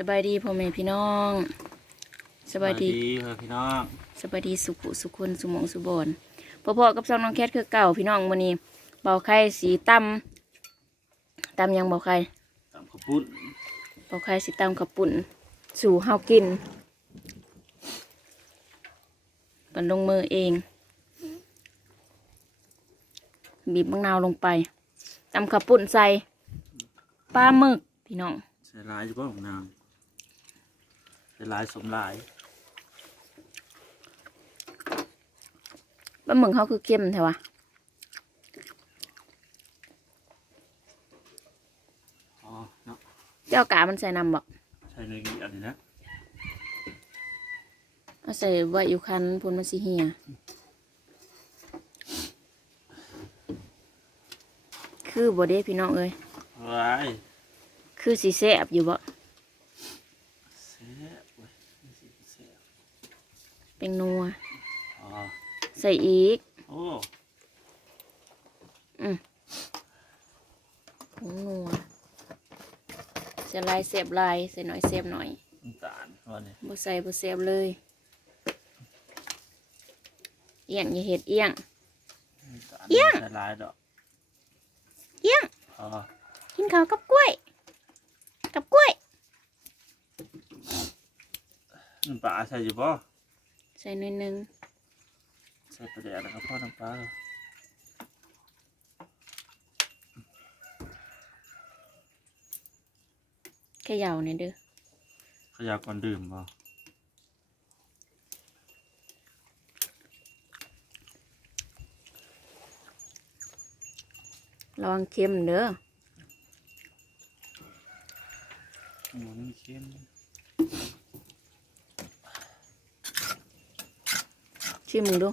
สบายดีพ่อแม่พี่น้องสบายดีเพื่อนพี่น้องสบายดีสุขุสุคนสุหมองสุบอนพ่อพ่อกับซองน้องแคทคือเก่าพี่น้องวันนี้เบาไข่สีตำตำยังเบาไข่ตำข้าวปุ้นเบาไข่สีตำขับปุ่น สู่เฮากินกันลงมือเอง บีบมะนาวลงไปตำขับปุ่นใส่ปลาหมึกพี่น้องใส่ลายอยู่บ้ของนาง ใส่ลายสมลายปลาหมึกเขาคือเข้มใช่ปะอ๋อเนาะเจ้ากามันใส่น้ำบอกใส่ในอันนี้นะเอาใส่ไว้อยู่คันพูนมันสิเหีย คือบเด้พี่น้องเอ้ยว้ายคือสีแซ่บอยู่บ่ แซ่บเว้ยนี่สิแซ่บ เป็นนัว อ๋อ ใส่อีก โอ้ผงนัวใส่ลายแซ่บลายใส่หน่อยแซ่บหน่อยน้ำตาลวันนี้บ่ใส่บ่แซ่บเลย เอี้ยงอย่าเห็ดเอี้ยง น้ำตาลเอี้ยงใส่ลายดอกเอี้ยง อ๋อกินข้าวกับกล้วย กับกล้วย น้ำปลาใส่อยู่บ่ใส่หน่อยหนึงใส่ปลาแดกแล้วก็พ่อน้ำปลาเลยแค่ยาวเนี่ยเด้อขยาก่อนดื่มบ่ระวังเค็มเด้อหมูนี่เค็มชิมมึงดู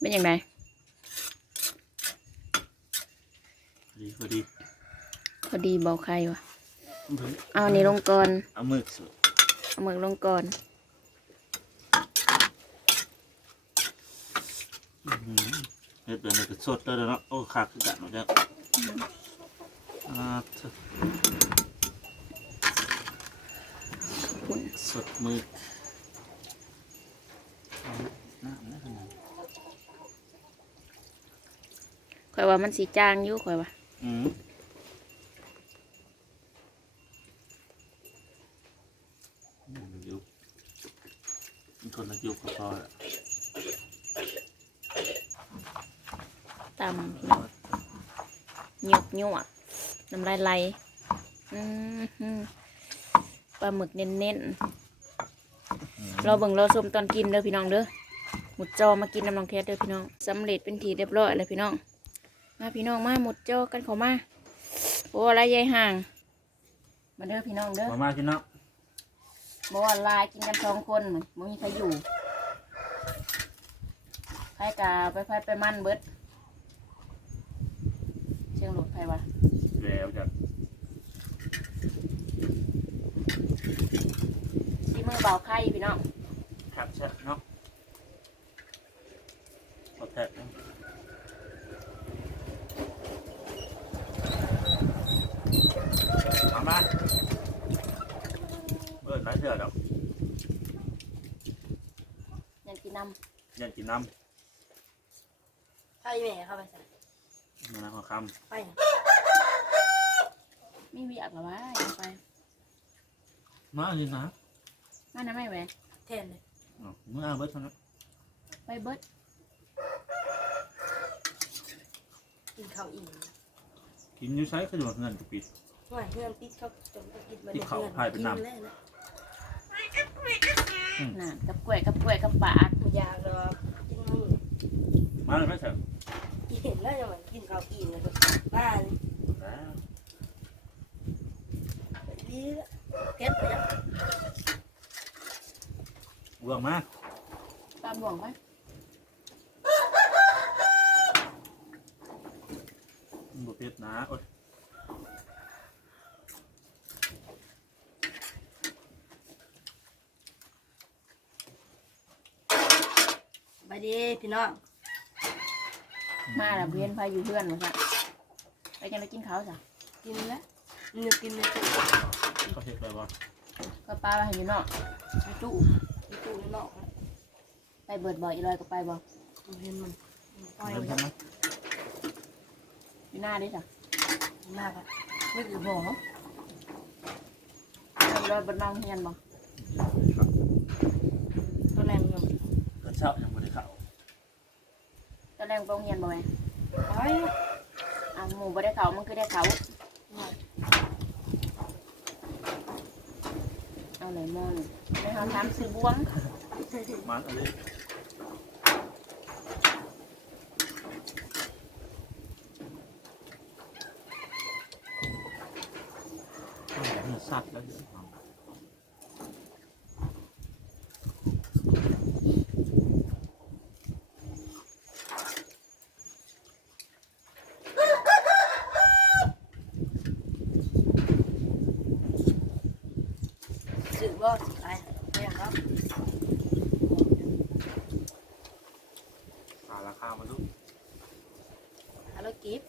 เป็นยังไงพอดีพอดีพอดีเบาไข่วะเฮ้ยเอาอันนี้ลงก่อนเอาหมึกสุดเอาหมึกลงก่อนอื้อหือเฮ็ดแบบนี้ก็สดเลยเนาะโอ้คักคือกันเนาะจ้ะอ่าเถอะพุ่นสดมือเอาน้ำนะขนาด ข่อยว่ามันสีจางอยู่ข่อยว่าอืมอืมยุบมันคนละยุบก็พอละตำพี่น้องหยกหยวกน้ำลายไหลอือหือปลาหมึกเน้นๆเราเบิ่งเราชมตอนกินเด้อพี่น้องเด้อหมุดจอมากินน้ำน้องแคทเด้อพี่น้องสำเร็จเป็นทีเรียบร้อยเลยพี่น้อง มาพี่น้องมาหมุดจอกันเขามาโอ้อะไรยายห่าง มาเด้อพี่น้องเด้อมามาพี่น้องบอกว่าลายกินกันสองคนเหมือนมึงมีใครอยู่ใครกาไปไฟไปมั่นเบิดเชียงหลุดใครวะแล้วจะที่มือเบาไข่พี่น้องขับเช็ดเนาะพอแทะเนาะมามา เบิดน้อยเถื่อดอกยันกินน้ยันกินน้ใช่แม่เข้าไปใส่ำมันนะขอคไปำมีเวียกเหรอวะอย่าไปำมาอันนี้นะมานะไม่แหวนแทนเลยอ๋อเมื่อเอาเบิดเท่านั้นไปเบิดกินข้าวอิ่มกินอยู่ใช้ขยดเงินกับปิดว่าเพื่อนปิดเขาจนต้องกินมาปิดเดือนเขาเดือนพายไปนำ กิแล้วนะ น่ะกับกล้วยกับกล้วยกับปากยาดอกกินมือมาเลยไหมเสร็จกินแล้วยังไงกินข้าวอิ่มเลยก็บ้านแล้วดีแล้วเก็บไปแล้วเบื่อมากตามบ่วงไหมบุเพชรนะโอ๊ย ไปดีพี่น้องมาแล้วเวียนพาอยู่เพื่อนมาจ้ะไปจังได้กินข้าวจ้ะกินแล้วเนี่ยกินในตู้เขาเห็ดไปบ่ก็ป้าไปให้อยู่เนาะในตู้ในตู้ในนอกนะไปเบิดบ่อีลอยก็ไปบ่ผมเห็นมันมันปล่อยเริ่มไว้ทำไหมอยู่หน้าเด้จ้ะมากอะไม่คือบอกเนาะไปอีลอยบนน้องเฮียนบ่ตัวแรงอยู่ เกิดเช้ายังไม่ได้เข้าตอนแรกไปโรงเฮียนบ่แม่ไปอะหมู่บ่ได้เขามันคือได้เขาเอาไหนมอนในเฮาถามซื้อบวงมันอะไรเนื้อสัตว์แล้วเดี๋ยวเอา สื่อว่าสิไปไปอย่างนั้น หาราคามาดู ฮัลโหลกิฟต์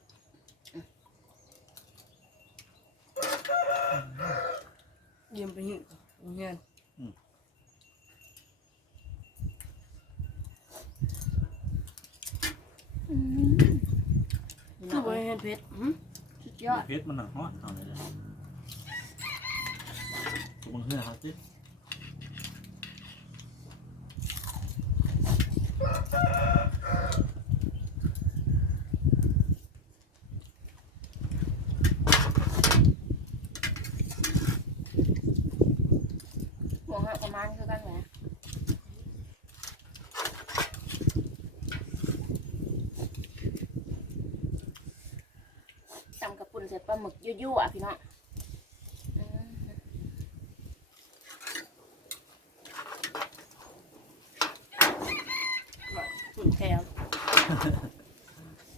ยู่หรือครับอยู่ได้มา เราคือชนิดไป คันนั้น เรียนขั้นไหน คือชั้นไหน คันไหน ก็คือสุนสุนัข ไอ้ขี่จะ ข้างนี้แหละ อาขี่ได้เลยเยี่ยมไปหิ้งเงี้ย อืมพี่ คื น้ อ อง บ เอ้ ริ ย เวณเพชร สุดยอด เพชรมันหนังฮอตเอาเลยเลยตัวมึงเฮือครับสิ ใส่ปลาหมึกยั่วๆอะพี่น้องอืมฝุ่นแถว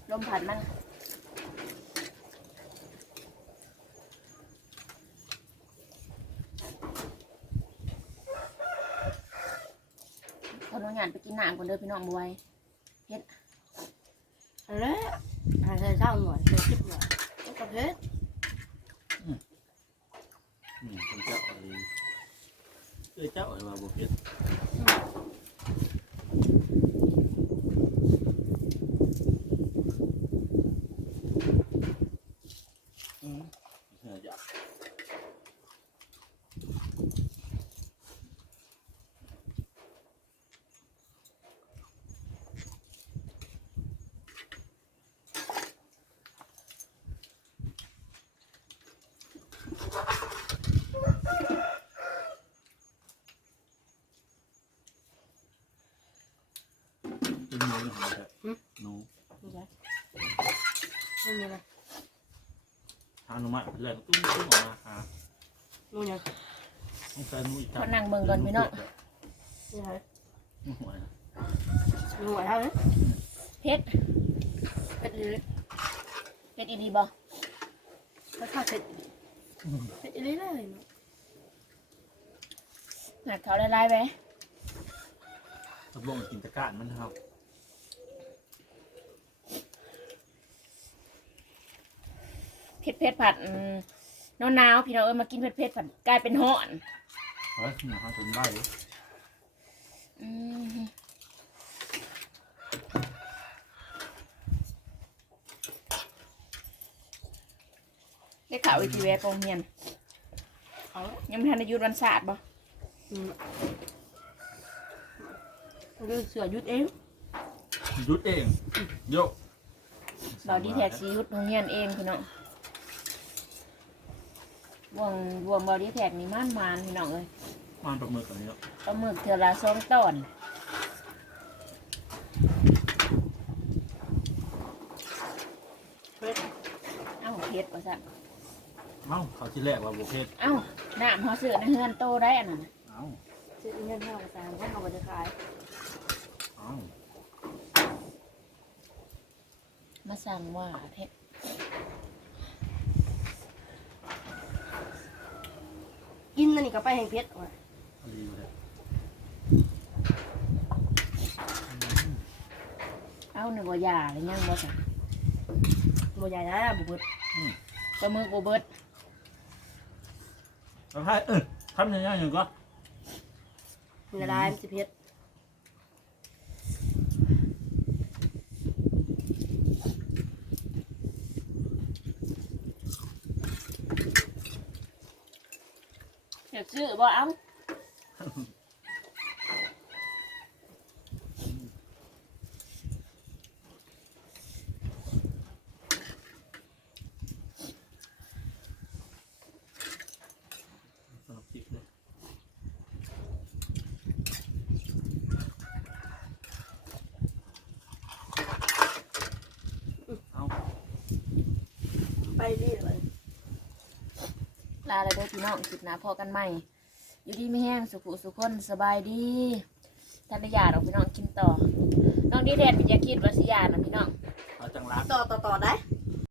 ลมผัดมันคนอนุญาตไปกินน้ำก่อนเด้อพี่น้องบวยอะไรหาใส่เช้าหน่อยใส่ชิบหน่อย แล้วก็เพชรอืมเป็นเจ้าอะไรเอ้ยเจ้าอะไรวะบุเพชรอืมเฮืออยาก เป็น หนูเหรอครับหนูไม่ใช่ไม่มีอะไรทางหนูมาเพื่อนตุ้มตุ้มออกมาหานู่นยังต้องการหนูอีกเขานั่งเบิ่งก่อนพี่น้องไม่ใช่หนูหัวนะหน่วยเท่านี้เพชรเพชรเลยเพชรอีดีบ่เขาทอดเพชรเพชรเลยเลยเนาะหนักเขาได้ไล่ไปตกลงกินตะการมันครับ เพชรเพชรผัดอืมหนาวๆพี่น้องเอ้ยมากินเพชรเพชรผัดกลายเป็นห่อนเฮ้ยหนูเขาจนได้อืมได้ข่าวอีกทีแวะโรงเรียนเอาละยังไม่ทันได้หยุดวันศาสตร์บ่อืมมันก็เสือยุดเองหยุดเองโยกเราดีแท็กซีหยุดโรงเรียนเองพี่น้อง วงวงบอดี้แพกนี่มันมานพี่น้องเอ้ยมันปลาหมึกอันนี้เนาะปลาหมึกเทือลาสองตอนเผ็ดเอ้าเผ็ดว่าซะเอ้าเขาที่แรกว่าบุเพ็ดเอ้าน้ำเอเสือในเฮือนโตได้อันน่ะเอ้าซื้อเงินเท่ากับสามก็เอาไปจะขายเอ้ามาสั่งว่าเทะ นนั่นนี่ก็ไปแห่งเพชรว่ะเอาดีอยู่เลยเอ้านึกว่าหยาหรือยังบ่ซั่นบัวใหญ่นะบุบดปลาหมึกบ่เบิดแล้วให้เออทำยังไงอยู่ก็มันละลายมันจะเพชร อยากซื้อบ่เอ้าสำหรับจิบเลยเอาไปดิเลย ลาเลยเด้อพี่น้องคลิปหน้าพอกันใหม่ อยู่ดีไม่แห้งสุขุสุขคนสบายดีท่านได้ยาดอกพี่น้องกินต่อ น้องดีแดนเป็นยาคิดว่าสิยานะพี่น้อง เอาจังรัก ต่อต่อต่อได้อ